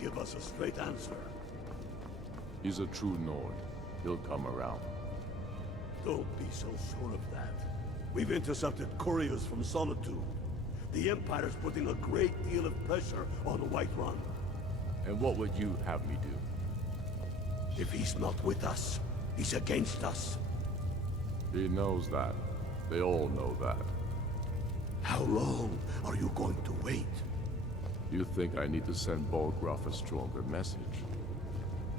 give us a straight answer. He's a true Nord. He'll come around. Don't be so sure of that. We've intercepted couriers from Solitude. The Empire's putting a great deal of pressure on Whiterun. And what would you have me do? If he's not with us, he's against us. He knows that. They all know that. How long are you going to wait? You think I need to send Bolgraf a stronger message?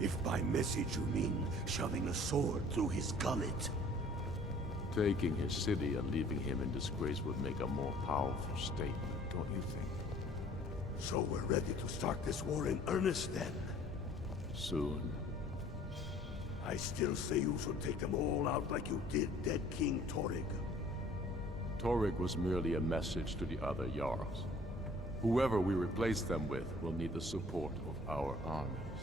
If by message you mean shoving a sword through his gullet. Taking his city and leaving him in disgrace would make a more powerful statement, don't you think? So we're ready to start this war in earnest then? Soon. I still say you should take them all out like you did dead King Torrig. Torrig was merely a message to the other Jarls. Whoever we replace them with will need the support of our armies.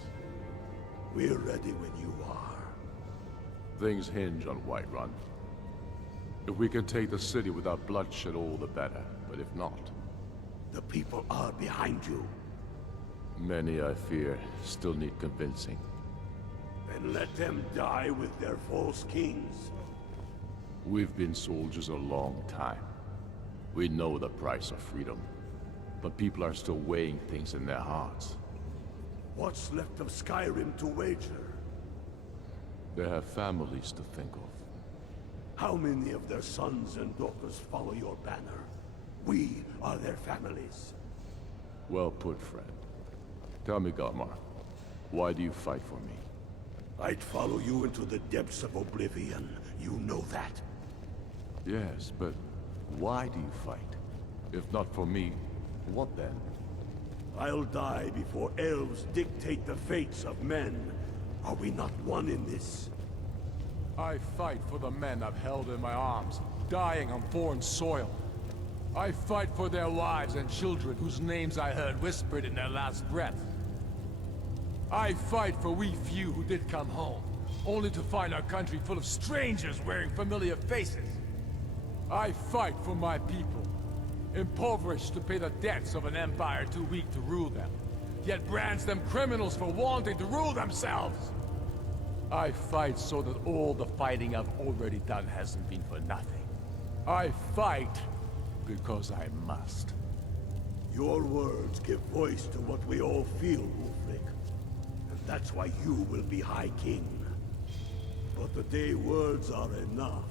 We're ready when you are. Things hinge on Whiterun. If we can take the city without bloodshed, all the better. But if not... The people are behind you. Many, I fear, still need convincing. Then let them die with their false kings. We've been soldiers a long time. We know the price of freedom. But people are still weighing things in their hearts. What's left of Skyrim to wager? They have families to think of. How many of their sons and daughters follow your banner? We are their families. Well put, friend. Tell me, Galmar, why do you fight for me? I'd follow you into the depths of oblivion. You know that. Yes, but why do you fight? If not for me, what then? I'll die before elves dictate the fates of men. Are we not one in this? I fight for the men I've held in my arms, dying on foreign soil. I fight for their wives and children whose names I heard whispered in their last breath. I fight for we few who did come home, only to find our country full of strangers wearing familiar faces. I fight for my people, impoverished to pay the debts of an empire too weak to rule them, yet brands them criminals for wanting to rule themselves. I fight so that all the fighting I've already done hasn't been for nothing. I fight because I must. Your words give voice to what we all feel, Ulfric. And that's why you will be High King. But the day words are enough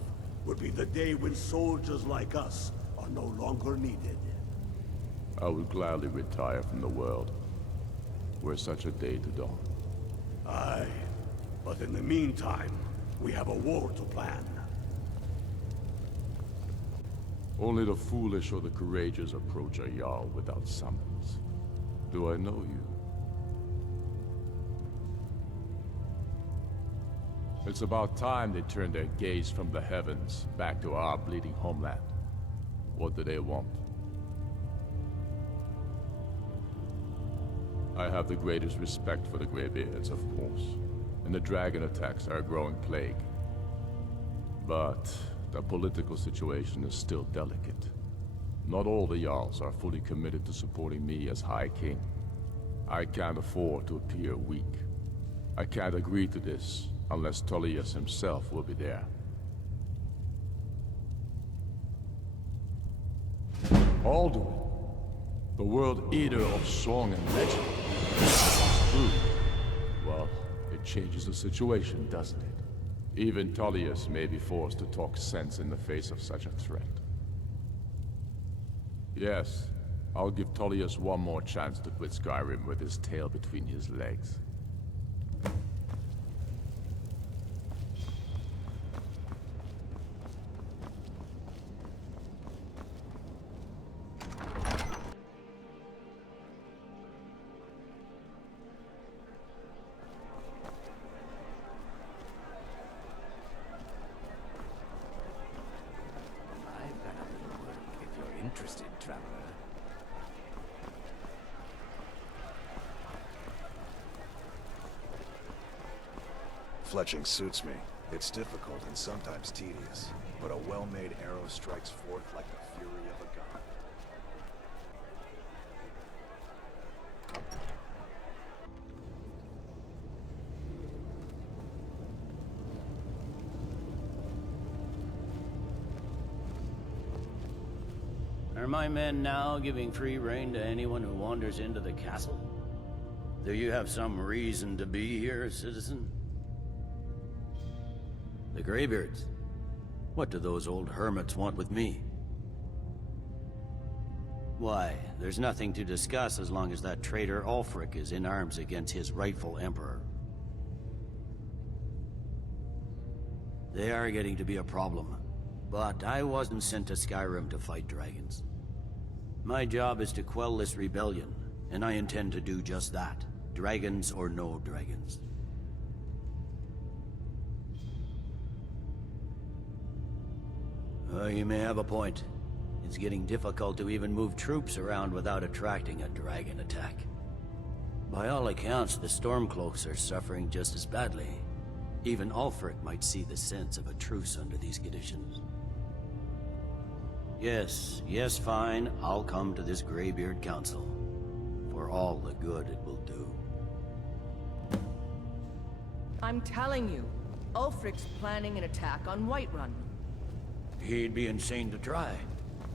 will be the day when soldiers like us are no longer needed. I would gladly retire from the world, were such a day to dawn. Aye, but in the meantime, we have a war to plan. Only the foolish or the courageous approach a Jarl without summons. Do I know you? It's about time they turned their gaze from the heavens back to our bleeding homeland. What do they want? I have the greatest respect for the Greybeards, of course, and the dragon attacks are a growing plague. But the political situation is still delicate. Not all the Jarls are fully committed to supporting me as High King. I can't afford to appear weak. I can't agree to this unless Tullius himself will be there. Alduin, the World Eater of song and legend. True. Well, it changes the situation, doesn't it? Even Tullius may be forced to talk sense in the face of such a threat. Yes, I'll give Tullius one more chance to quit Skyrim with his tail between his legs. I've got a little work if you're interested, traveler. Fletching suits me. It's difficult and sometimes tedious, but a well-made arrow strikes forth like the fury of a gun. Are my men now giving free rein to anyone who wanders into the castle? Do you have some reason to be here, citizen? The Greybeards? What do those old hermits want with me? Why, there's nothing to discuss as long as that traitor Ulfric is in arms against his rightful emperor. They are getting to be a problem, but I wasn't sent to Skyrim to fight dragons. My job is to quell this rebellion, and I intend to do just that, dragons or no dragons. You may have a point. It's getting difficult to even move troops around without attracting a dragon attack. By all accounts, the Stormcloaks are suffering just as badly. Even Ulfric might see the sense of a truce under these conditions. Yes, fine. I'll come to this Greybeard Council. For all the good it will do. I'm telling you, Ulfric's planning an attack on Whiterun. He'd be insane to try.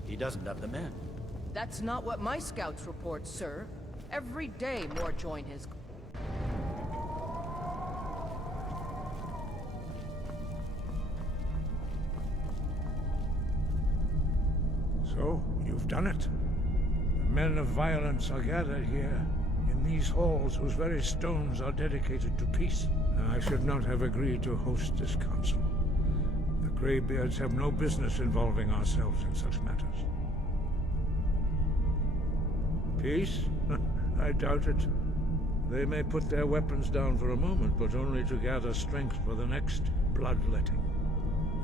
He doesn't have the men. That's not what my scouts report, sir. Every day more join his... So, you've done it. The men of violence are gathered here, in these halls whose very stones are dedicated to peace. I should not have agreed to host this council. The Greybeards have no business involving ourselves in such matters. Peace? I doubt it. They may put their weapons down for a moment, but only to gather strength for the next bloodletting.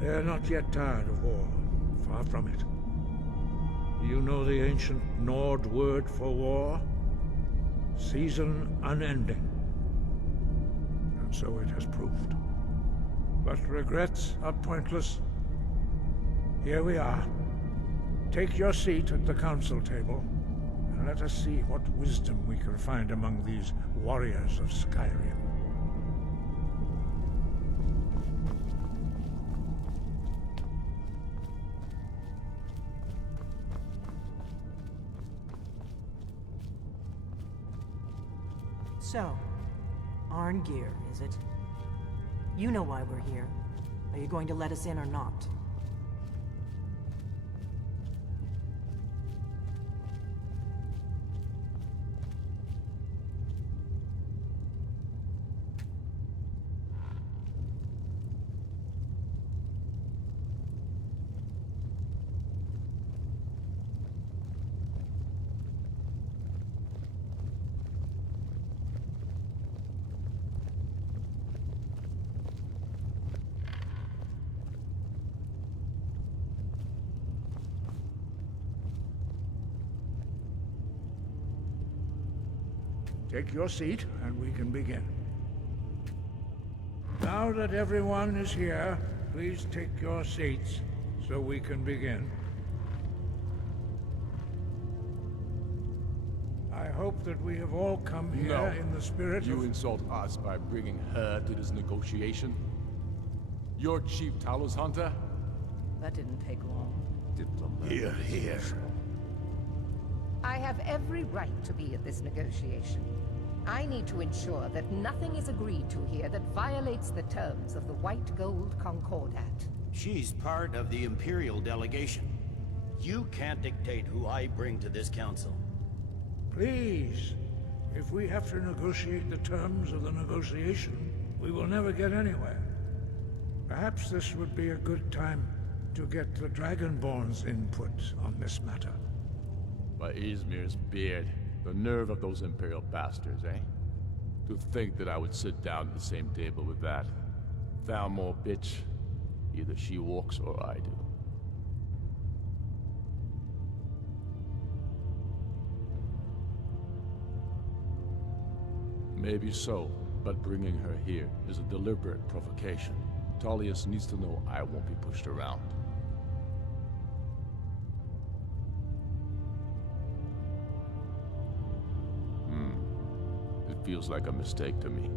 They are not yet tired of war. Far from it. You know the ancient Nord word for war? Season unending. And so it has proved. But regrets are pointless. Here we are. Take your seat at the council table, and let us see what wisdom we can find among these warriors of Skyrim. So, Arngeir, is it? You know why we're here. Are you going to let us in or not? Take your seat, and we can begin. Now that everyone is here, please take your seats, so we can begin. I hope that we have all come here in the spirit You of... insult us by bringing her to this negotiation? You're Chief Talos Hunter? That didn't take long. Hear, hear. I have every right to be at this negotiation. I need to ensure that nothing is agreed to here that violates the terms of the White Gold Concordat. She's part of the Imperial delegation. You can't dictate who I bring to this council. Please, if we have to negotiate the terms of the negotiation, we will never get anywhere. Perhaps this would be a good time to get the Dragonborn's input on this matter. By Izmir's beard, the nerve of those Imperial bastards, eh? To think that I would sit down at the same table with that Thalmor bitch. Either she walks or I do. Maybe so, but bringing her here is a deliberate provocation. Tullius needs to know I won't be pushed around. It feels like a mistake to me,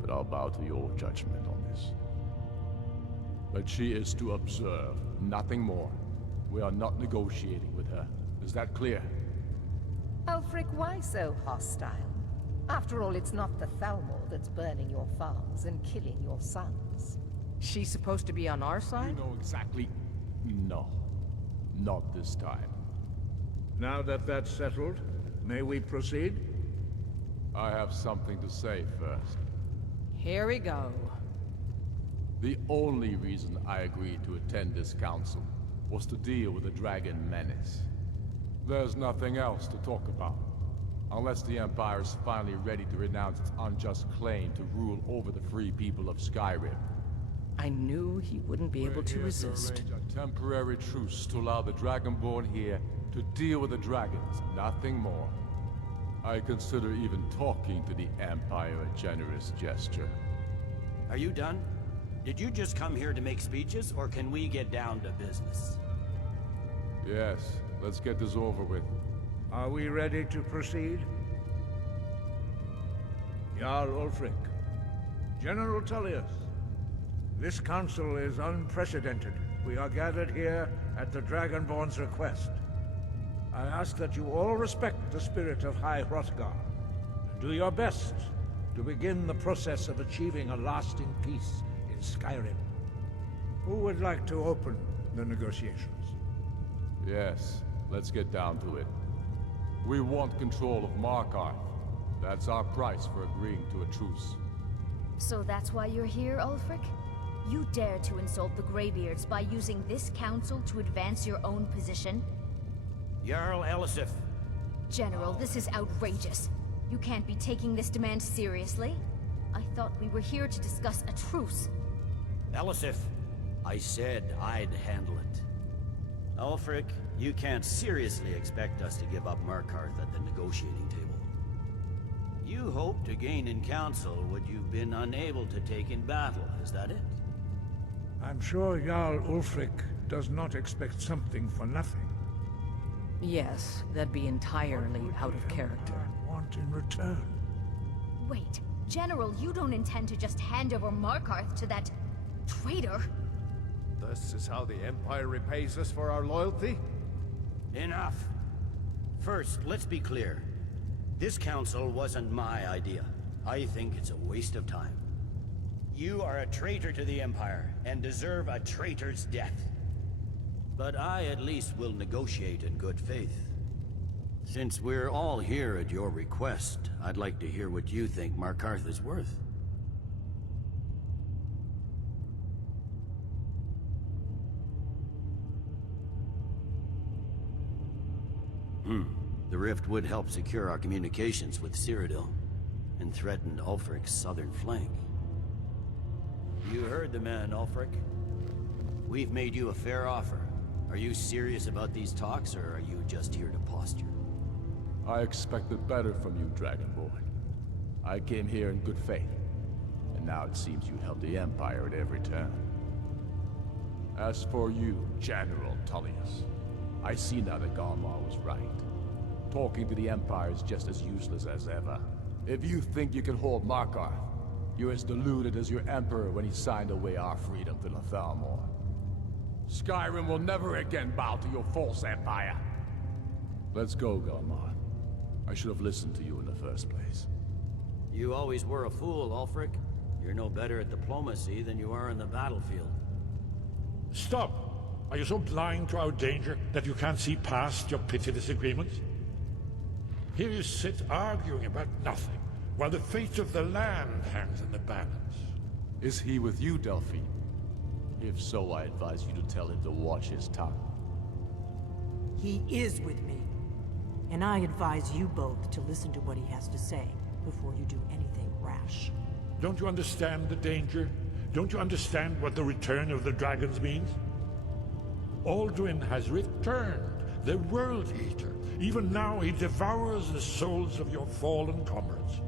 but I'll bow to your judgment on this. But she is to observe, nothing more. We are not negotiating with her. Is that clear? Ulfric, why so hostile? After all, it's not the Thalmor that's burning your farms and killing your sons. She's supposed to be on our You side? know exactly... No. Not this time. Now that that's settled, may we proceed? I have something to say first. Here we go. The only reason I agreed to attend this council was to deal with the dragon menace. There's nothing else to talk about. Unless the Empire is finally ready to renounce its unjust claim to rule over the free people of Skyrim. I knew he wouldn't be able to We're here resist. To arrange a temporary truce to allow the Dragonborn here to deal with the dragons, nothing more. I consider even talking to the Empire a generous gesture. Are you done? Did you just come here to make speeches, or can we get down to business? Yes, let's get this over with. Are we ready to proceed? Jarl Ulfric, General Tullius, this council is unprecedented. We are gathered here at the Dragonborn's request. I ask that you all respect the spirit of High Hrothgar, and do your best to begin the process of achieving a lasting peace in Skyrim. Who would like to open the negotiations? Yes, let's get down to it. We want control of Markarth. That's our price for agreeing to a truce. So that's why you're here, Ulfric? You dare to insult the Greybeards by using this council to advance your own position? Jarl Elisif. General, this is outrageous. You can't be taking this demand seriously. I thought we were here to discuss a truce. Elisif, I said I'd handle it. Ulfric, you can't seriously expect us to give up Markarth at the negotiating table. You hoped to gain in council what you've been unable to take in battle, is that it? I'm sure Jarl Ulfric does not expect something for nothing. Yes, that'd be entirely out of character. Want in return? Wait, General, you don't intend to just hand over Markarth to that traitor? This is how the Empire repays us for our loyalty? Enough. First, let's be clear. This council wasn't my idea. I think it's a waste of time. You are a traitor to the Empire, and deserve a traitor's death. But I at least will negotiate in good faith. Since we're all here at your request, I'd like to hear what you think Markarth is worth. The rift would help secure our communications with Cyrodiil, and threaten Ulfric's southern flank. You heard the man, Ulfric. We've made you a fair offer. Are you serious about these talks, or are you just here to posture? I expected better from you, Dragonborn. I came here in good faith, and now it seems you help the Empire at every turn. As for you, General Tullius, I see now that Garmar was right. Talking to the Empire is just as useless as ever. If you think you can hold Markarth, you're as deluded as your Emperor when he signed away our freedom to the Thalmor. Skyrim will never again bow to your false empire. Let's go, Garmar. I should have listened to you in the first place. You always were a fool, Ulfric. You're no better at diplomacy than you are in the battlefield. Stop! Are you so blind to our danger that you can't see past your pitiless agreements? Here you sit arguing about nothing, while the fate of the land hangs in the balance. Is he with you, Delphine? If so, I advise you to tell him to watch his tongue. He is with me. And I advise you both to listen to what he has to say before you do anything rash. Don't you understand the danger? Don't you understand what the return of the dragons means? Alduin has returned, the World Eater. Even now he devours the souls of your fallen comrades.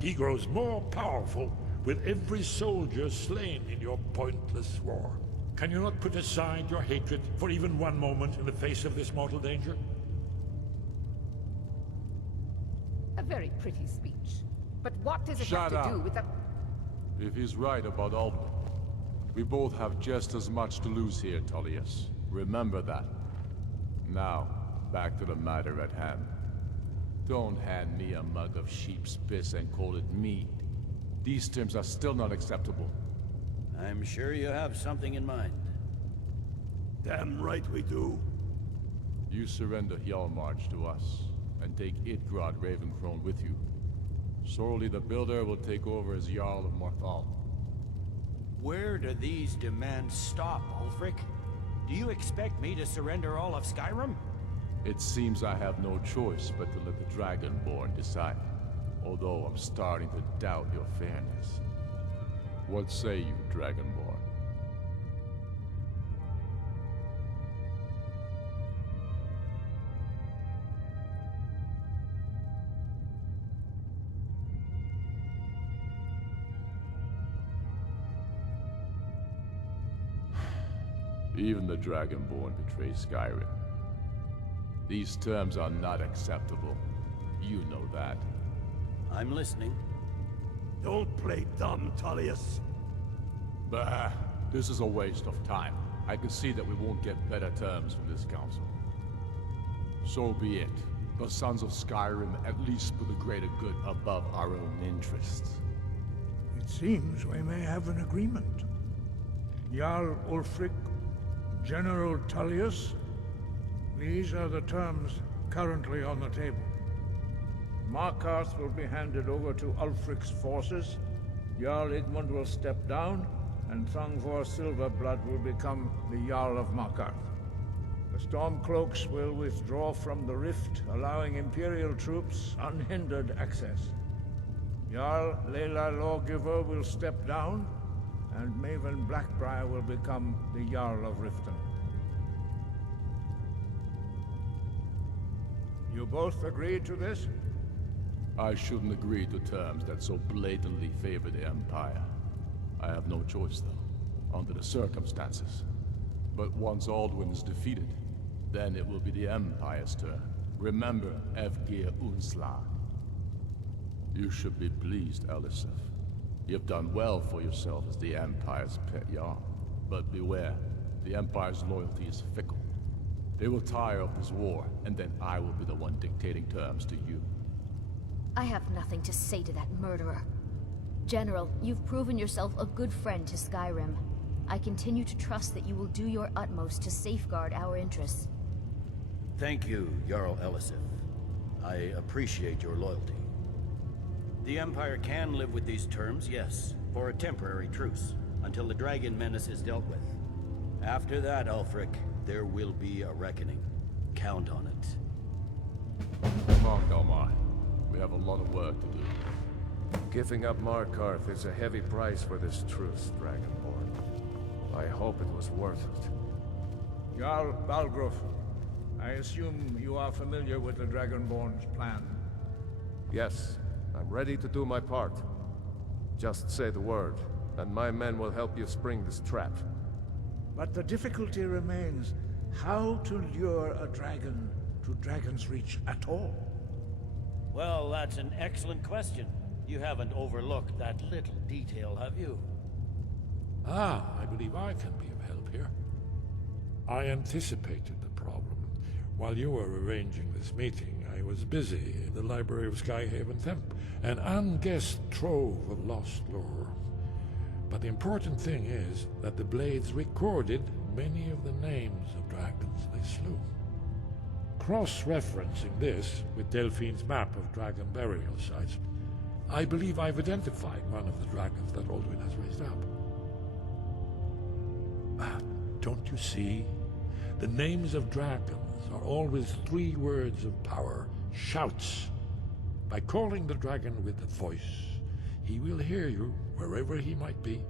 He grows more powerful with every soldier slain in your pointless war. Can you not put aside your hatred for even one moment in the face of this mortal danger? A very pretty speech. But what does it Shut have to up. do with the... If he's right about Alduin, we both have just as much to lose here, Tullius. Remember that. Now, back to the matter at hand. Don't hand me a mug of sheep's piss and call it mead. These terms are still not acceptable. I'm sure you have something in mind. Damn right we do. You surrender Hjalmarch to us, and take Idgrod Ravencrone with you. Sorely the Builder will take over as Jarl of Morthal. Where do these demands stop, Ulfric? Do you expect me to surrender all of Skyrim? It seems I have no choice but to let the Dragonborn decide. Although I'm starting to doubt your fairness. What say you, Dragonborn? Even the Dragonborn betray Skyrim. These terms are not acceptable. You know that. I'm listening. Don't play dumb, Tullius. Bah, this is a waste of time. I can see that we won't get better terms from this council. So be it. The Sons of Skyrim at least put the greater good above our own interests. It seems we may have an agreement. Jarl Ulfric, General Tullius, these are the terms currently on the table. Markarth will be handed over to Ulfric's forces, Jarl Igmund will step down, and Thongvor Silverblood will become the Jarl of Markarth. The Stormcloaks will withdraw from the rift, allowing Imperial troops unhindered access. Jarl Layla Lawgiver will step down, and Maven Blackbriar will become the Jarl of Riften. You both agreed to this? I shouldn't agree to terms that so blatantly favor the Empire. I have no choice, though, under the circumstances. But once Alduin is defeated, then it will be the Empire's turn. Remember Evgir Unslag. You should be pleased, Elisif. You've done well for yourself as the Empire's pet Jarl. But beware, the Empire's loyalty is fickle. They will tire of this war, and then I will be the one dictating terms to you. I have nothing to say to that murderer. General, you've proven yourself a good friend to Skyrim. I continue to trust that you will do your utmost to safeguard our interests. Thank you, Jarl Elisif. I appreciate your loyalty. The Empire can live with these terms, yes, for a temporary truce, until the dragon menace is dealt with. After that, Ulfric, there will be a reckoning. Count on it. Come on, Galmar. We have a lot of work to do. Giving up Markarth is a heavy price for this truce, Dragonborn. I hope it was worth it. Jarl Balgruuf, I assume you are familiar with the Dragonborn's plan. Yes, I'm ready to do my part. Just say the word, and my men will help you spring this trap. But the difficulty remains how to lure a dragon to Dragon's Reach at all. Well, that's an excellent question. You haven't overlooked that little detail, have you? Ah, I believe I can be of help here. I anticipated the problem. While you were arranging this meeting, I was busy in the library of Skyhaven Temp, an unguessed trove of lost lore. But the important thing is that the Blades recorded many of the names of dragons they slew. Cross-referencing this with Delphine's map of dragon burial sites, I believe I've identified one of the dragons that Alduin has raised up. Ah, don't you see? The names of dragons are always 3 words of power, shouts. By calling the dragon with a voice, he will hear you wherever he might be.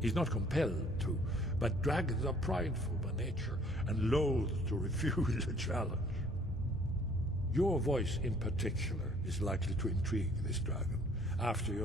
He's not compelled to, but dragons are prideful by nature and loath to refuse a challenge. Your voice in particular is likely to intrigue this dragon after your